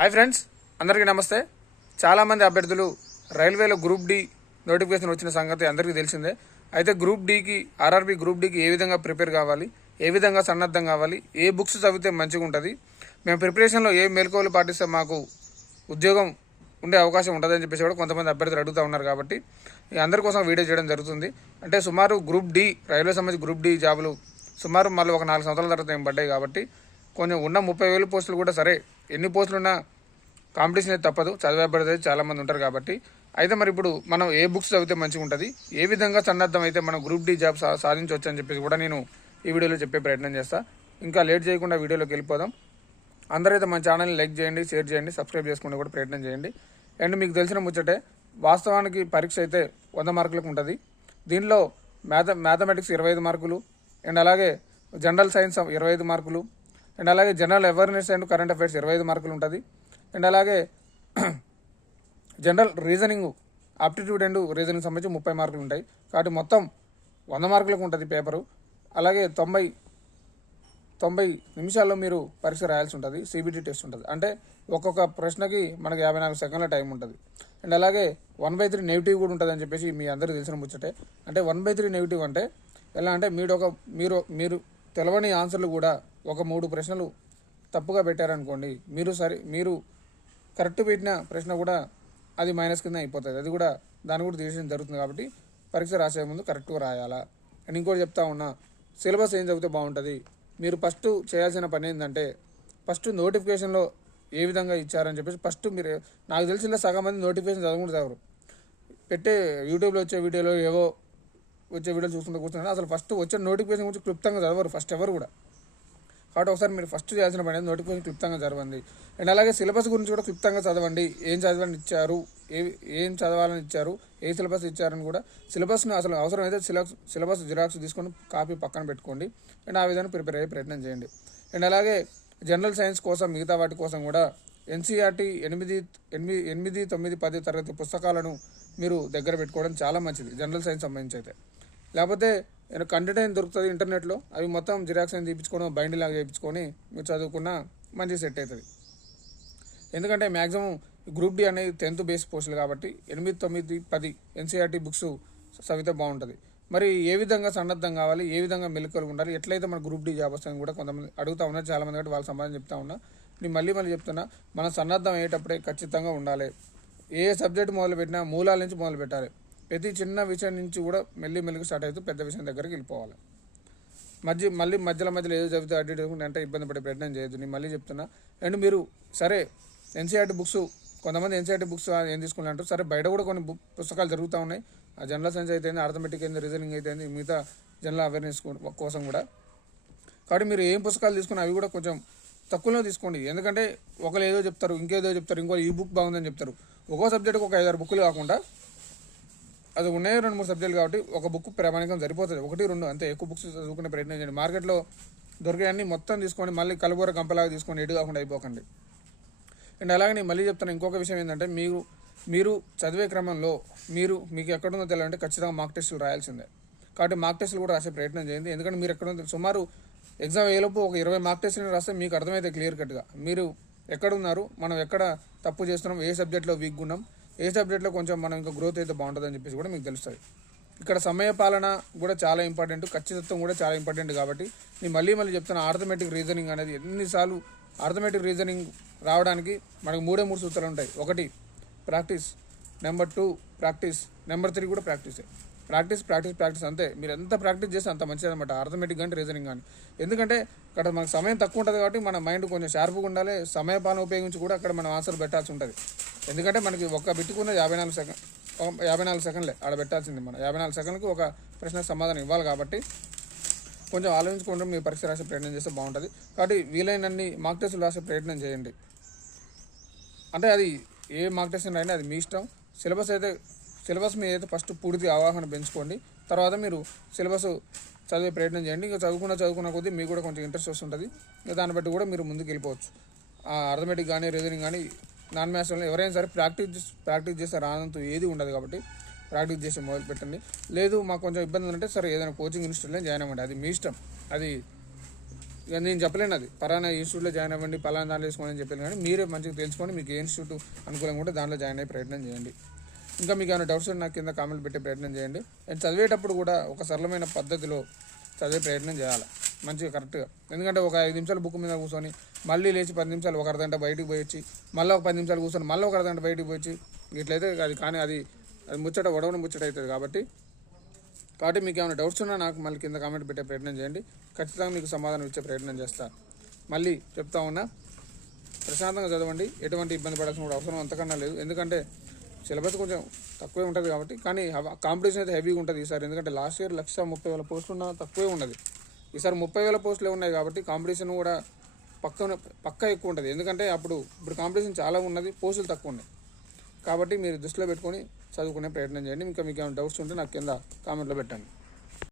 Hi friends అందరికీ నమస్తే. చాలామంది అభ్యర్థులు రైల్వేలో గ్రూప్ డి నోటిఫికేషన్ వచ్చిన సంగతి అందరికీ తెలిసిందే. అయితే గ్రూప్ డికి ఆర్ఆర్బి గ్రూప్ డికి ఏ విధంగా ప్రిపేర్ కావాలి ఏ విధంగా సన్నద్ధం కావాలి ఏ బుక్స్ చదివితే మంచిగా ఉంటుంది మేము ప్రిపరేషన్లో ఏ మెలకువలు పాటిస్తే మాకు ఉద్యోగం ఉండే అవకాశం ఉంటుందని చెప్పేసి కూడా కొంతమంది అభ్యర్థులు అడుగుతూ ఉన్నారు కాబట్టి అందరి కోసం వీడియో చేయడం జరుగుతుంది. అంటే సుమారు గ్రూప్ డి రైల్వే సంబంధించి గ్రూప్ డి జాబులు సుమారు మళ్ళీ ఒక నాలుగు సంవత్సరాల తర్వాత ఏం పడ్డాయి కాబట్టి కొంచెం ఉన్న ముప్పై వేలు పోస్టులు కూడా సరే. ఎన్ని పోస్టులు ఉన్నా కాంపిటీషన్ అయితే తప్పదు. చదివే అభ్యర్థి చాలామంది ఉంటారు కాబట్టి. అయితే మరి ఇప్పుడు మనం ఏ బుక్స్ చదివితే మంచిగా ఉంటుంది? ఏ విధంగా సన్నద్ధం అయితే మనం గ్రూప్ డి జాబ్ సా సాధించవచ్చు అని చెప్పేసి కూడా నేను ఈ వీడియోలో చెప్పే ప్రయత్నం చేస్తా. ఇంకా లేట్ చేయకుండా వీడియోలోకి వెళ్ళిపోదాం. అందరైతే మన ఛానల్ని లైక్ చేయండి షేర్ చేయండి సబ్స్క్రైబ్ చేసుకుని కూడా ప్రయత్నం చేయండి. అండ్ మీకు తెలిసిన ముచ్చటే వాస్తవానికి పరీక్ష అయితే వంద మార్కులకు ఉంటుంది. దీనిలో మ్యాథ మ్యాథమెటిక్స్ ఇరవై ఐదు మార్కులు అండ్ అలాగే జనరల్ సైన్స్ ఇరవై ఐదు మార్కులు అండ్ అలాగే general awareness and current affairs ఇరవై ఐదు మార్కులు ఉంటుంది. అండ్ అలాగే general reasoning aptitude and reasoning సంబంధించి ముప్పై మార్కులు ఉంటాయి. కాబట్టి మొత్తం వంద మార్కులకు ఉంటుంది పేపరు. అలాగే తొంభై తొంభై నిమిషాల్లో మీరు పరీక్ష రాయాల్సి ఉంటుంది సిబిటీ టెస్ట్ ఉంటుంది. అంటే ఒక్కొక్క ప్రశ్నకి మనకి యాభై నాలుగు సెకండ్ల టైం ఉంటుంది. అండ్ అలాగే వన్ బై త్రీ నెగిటివ్ కూడా ఉంటుంది అని చెప్పేసి మీ అందరికీ తెలిసిన ముచ్చటే. అంటే వన్ బై త్రీ నెగిటివ్ అంటే ఎలా అంటే మీరు ఒక మీరు మీరు తెలవని ఆన్సర్లు కూడా ఒక మూడు ప్రశ్నలు తప్పుగా పెట్టారనుకోండి మీరు సరి మీరు కరెక్ట్ పెట్టిన ప్రశ్న కూడా అది మైనస్ కింద అయిపోతుంది. అది కూడా దాన్ని కూడా తీసేయడం జరుగుతుంది కాబట్టి పరీక్ష రాసే ముందు కరెక్ట్గా రాయాలా? అండ్ ఇంకోటి చెప్తా ఉన్నా సిలబస్ ఏం చదివితే బాగుంటుంది? మీరు ఫస్ట్ చేయాల్సిన పని ఏంటంటే ఫస్ట్ నోటిఫికేషన్లో ఏ విధంగా ఇచ్చారని చెప్పేసి ఫస్ట్ మీరు నాకు తెలిసిన సగం మంది నోటిఫికేషన్ చదవకుండా చదవరు. పెట్టే యూట్యూబ్లో వచ్చే వీడియోలో ఏవో వచ్చే వీడియోలు చూసుకుంటూ కూర్చున్నారు అసలు ఫస్ట్ వచ్చే నోటిఫికేషన్ గురించి క్లుప్తంగా చదవరు ఫస్ట్ ఎవరు కూడా. కాబట్టి ఒకసారి మీరు ఫస్ట్ చేయాల్సిన పని నోటిఫికేషన్ క్లుప్తంగా చదవండి. అండ్ అలాగే సిలబస్ గురించి కూడా క్లుప్తంగా చదవండి. ఏం చదవాలని ఇచ్చారు? ఏ ఏం చదవాలని ఇచ్చారు? ఏ సిలబస్ ఇచ్చారని కూడా సిలబస్ను అసలు అవసరం అయితే సిలబస్ సిలబస్ జిరాక్స్ తీసుకొని కాపీ పక్కన పెట్టుకోండి. అండ్ ఆ విధంగా ప్రిపేర్ అయ్యే ప్రయత్నం చేయండి. అండ్ అలాగే జనరల్ సైన్స్ కోసం మిగతా వాటి కోసం కూడా ఎన్సీఆర్టీ ఎనిమిది ఎనిమిది ఎనిమిది తొమ్మిది పది తరగతి పుస్తకాలను మీరు దగ్గర పెట్టుకోవడం చాలా మంచిది జనరల్ సైన్స్ సంబంధించి అయితే. లేకపోతే నేను కంటెంట్ అయిన దొరుకుతుంది ఇంటర్నెట్లో? అవి మొత్తం జిరాక్స్ అని చేయించుకోవడం బైండ్ లాగా చేయించుకొని మీరు చదువుకున్న మంచి సెట్ అవుతుంది ఎందుకంటే మ్యాక్సిమం గ్రూప్ డి అనేది టెన్త్ బేస్ పోస్టులు కాబట్టి ఎనిమిది తొమ్మిది పది ఎన్సీఆర్టీ బుక్స్ చదివితే బాగుంటుంది. మరి ఏ విధంగా సన్నద్ధం కావాలి? ఏ విధంగా మెలకువలు ఉండాలి? ఎట్లయితే మన గ్రూప్ డి జాబ్ వస్తుంది కూడా కొంతమంది అడుగుతా ఉన్నారు. చాలామంది కాబట్టి వాళ్ళ సమాధానం చెప్తా ఉన్నా. నేను మళ్ళీ మళ్ళీ చెప్తున్నా మనం సన్నద్ధం అయ్యేటప్పుడే ఖచ్చితంగా ఉండాలి. ఏ సబ్జెక్ట్ మొదలు పెట్టినా మూలాల నుంచి మొదలు పెట్టాలి ప్రతి చిన్న విషయం నుంచి కూడా మెల్లి మెల్లిగా స్టార్ట్ అవుతూ పెద్ద విషయం దగ్గరికి వెళ్ళిపోవాలి. మధ్య మళ్ళీ మధ్యలో మధ్యలో ఏదో చదివితే అటు ఇటు అంటే ఇబ్బంది పడే ప్రయత్నం చేయొద్దు. నేను మళ్ళీ చెప్తున్నా. అండ్ మీరు సరే ఎన్సీఆర్టీ బుక్స్ కొంతమంది ఎన్సీఆర్టీ బుక్స్ ఏం తీసుకున్నారు సరే బయట కూడా కొన్ని బుక్ పుస్తకాలు జరుగుతూ ఉన్నాయి. ఆ జనరల్ సైన్స్ అయితే ఆర్థమెటిక్ అయింది రీజనింగ్ అయితే మిగతా జనరల్ అవేర్నెస్ కోసం కూడా. కాబట్టి మీరు ఏం పుస్తకాలు తీసుకున్నా అవి కూడా కొంచెం తక్కువలో తీసుకోండి. ఎందుకంటే ఒకరు ఏదో చెప్తారు ఇంకేదో చెప్తారు ఇంకో ఈ బుక్ బాగుందని చెప్తారు. ఒక్కో సబ్జెక్ట్ ఒక ఐదారు బుక్లు కాకుండా అది ఉన్నాయి రెండు మూడు సబ్జెక్టులు కాబట్టి ఒక బుక్ ప్రామాణికం సరిపోతుంది. ఒకటి రెండు అంతే. ఎక్కువ బుక్స్ చదువుకునే ప్రయత్నం చేయండి. మార్కెట్లో దొరికేవన్నీ మొత్తం తీసుకోండి మళ్ళీ కలుబూర కంపలాగా తీసుకొని ఎటు కాకుండా అయిపోకండి. అండ్ అలాగే నేను మళ్ళీ చెప్తాను ఇంకొక విషయం ఏంటంటే మీరు మీరు చదివే క్రమంలో మీరు మీకు ఎక్కడుందో తెలియాలంటే ఖచ్చితంగా మార్క్ టెస్టులు రాయాల్సిందే. కాబట్టి మార్క్ టెస్టులు కూడా రాసే ప్రయత్నం చేయండి. ఎందుకంటే మీరు ఎక్కడుందో సుమారు ఎగ్జామ్ అయ్యేలోపు ఒక ఇరవై మార్క్ టెస్టులు రాస్తే మీకు అర్థమైతే క్లియర్ కట్గా మీరు ఎక్కడున్నారు మనం ఎక్కడ తప్పు చేస్తున్నాం ఏ సబ్జెక్ట్లో వీక్గా ఉన్నాం ఏ సబ్జెక్ట్లో కొంచెం మనం ఇంకా గ్రోత్ అయితే బాగుంటుందని చెప్పేసి కూడా మీకు తెలుస్తుంది. ఇక్కడ సమయ పాలన కూడా చాలా ఇంపార్టెంట్ ఖచ్చితత్వం కూడా చాలా ఇంపార్టెంట్ కాబట్టి నేను మళ్ళీ మళ్ళీ చెప్తాను ఆర్థమెటిక్ రీజనింగ్ అనేది ఎన్నిసార్లు ఆర్థమెటిక్ రీజనింగ్ రావడానికి మనకు మూడే మూడు సూత్రాలు ఉంటాయి. ఒకటి practice number two practice number three కూడా ప్రాక్టీసే ప్రాక్టీస్ ప్రాక్టీస్ ప్రాక్టీస్ అంతే. మీరు ఎంత ప్రాక్టీస్ చేస్తే అంత మంచిది అనమాట ఆర్థమెటిక్ కానీ రీజనింగ్ కానీ. ఎందుకంటే అక్కడ మనకు సమయం తక్కువ ఉంటుంది కాబట్టి మన మైండ్ కొంచెం షార్ప్గా ఉండాలి. సమయపాలన ఉపయోగించి కూడా అక్కడ మనం ఆన్సర్ పెట్టాల్సి ఉంటుంది. ఎందుకంటే మనకి ఒక్క బిట్టుకున్న యాభై నాలుగు సెకండ్ యాభై నాలుగు సెకండ్లే. ఆడ పెట్టాల్సింది మనం. యాభై నాలుగు సెకండ్కి ఒక ప్రశ్న సమాధానం ఇవ్వాలి కాబట్టి కొంచెం ఆలోచించుకుంటూ మీ పరీక్ష రాసే ప్రయత్నం చేస్తే బాగుంటుంది. కాబట్టి వీలైనన్ని మార్క్ టెస్టులు రాసే ప్రయత్నం చేయండి. అంటే అది ఏ మార్క్ టెస్ట్ అయినా అది మీ ఇష్టం. సిలబస్ అయితే సిలబస్ మీద అయితే ఫస్ట్ పూర్తి అవగాహన పెంచుకోండి. తర్వాత మీరు సిలబస్ చదివే ప్రయత్నం చేయండి. ఇంకా చదువుకున్న చదువుకున్న కొద్దీ మీకు కూడా కొంచెం ఇంట్రెస్ట్ వస్తుంటుంది. ఇంకా దాన్ని బట్టి కూడా మీరు ముందుకు వెళ్ళిపోవచ్చు. అర్థమెటిక్ కానీ రీజనింగ్ కానీ నాన్ మ్యాథ్స్ ఎవరైనా సరే ప్రాక్టీస్ ప్రాక్టీస్ చేస్తే రానంతూ ఏది ఉండదు కాబట్టి ప్రాక్టీస్ చేసి మొదలు పెట్టండి. లేదు మాకు కొంచెం ఇబ్బంది ఉందంటే సరే ఏదైనా కోచింగ్ ఇన్స్టిట్యూట్లో జాయిన్ అవ్వండి. అది మీ ఇష్టం. అది ఇక నేను చెప్పలేను అది. పలానా ఇన్స్టిట్యూట్లో జాయిన్ అవ్వండి పలానా దాంట్లో వేసుకోండి అని చెప్పాను కానీ మీరే మంచిగా తెలుసుకొని మీకు ఏ ఇన్స్టిట్యూట్ అనుకూలంగా ఉంటే దాంట్లో జాయిన్ అయ్యే ప్రయత్నం చేయండి. ఇంకా మీకు ఏమైనా డౌట్స్ ఉంటే నాకు కింద కామెంట్ పెట్టే ప్రయత్నం చేయండి. అండ్ చదివేటప్పుడు కూడా ఒక సరళమైన పద్ధతిలో చదివే ప్రయత్నం చేయాలి. మంచిగా కరెక్ట్గా. ఎందుకంటే ఒక ఐదు నిమిషాలు బుక్ మీద కూర్చొని మళ్ళీ లేచి పది నిమిషాలు ఒక అర్ధంట బయటికి పోయి వచ్చి మళ్ళీ ఒక పది నిమిషాలు కూర్చొని మళ్ళీ ఒక అర్ధంట బయటికి పోయి వచ్చి ఇట్లయితే అది కానీ అది అది ముచ్చట ఒడవని ముచ్చట అవుతుంది కాబట్టి. కాబట్టి మీకు ఏమైనా డౌట్స్ ఉన్నా నాకు మళ్ళీ కింద కామెంట్ పెట్టే ప్రయత్నం చేయండి. ఖచ్చితంగా మీకు సమాధానం ఇచ్చే ప్రయత్నం చేస్తా. మళ్ళీ చెప్తా ఉన్నా ప్రశాంతంగా చదవండి. ఎటువంటి ఇబ్బంది పడాల్సిన కూడా అవసరం అంతకన్నా లేదు. ఎందుకంటే సిలబస్ కొంచెం తక్కువే ఉంటుంది కాబట్టి కానీ కాంపిటీషన్ అయితే హెవీగా ఉంటుంది ఈసారి. ఎందుకంటే లాస్ట్ ఇయర్ లక్ష ముప్పై వేల పోస్టులు ఉన్న తక్కువే ఉన్నది. ఈసారి ముప్పై వేల పోస్టులే ఉన్నాయి కాబట్టి కాంపిటీషన్ కూడా పక్కన పక్క ఎక్కువ ఉంటుంది. ఎందుకంటే అప్పుడు ఇప్పుడు కాంపిటీషన్ చాలా ఉన్నది పోస్టులు తక్కువ ఉన్నాయి. కాబట్టి మీరు దృష్టిలో పెట్టుకొని చదువుకునే ప్రయత్నం చేయండి. ఇంకా మీకు ఏమైనా డౌట్స్ ఉంటే నాకు కింద కామెంట్లో పెట్టండి.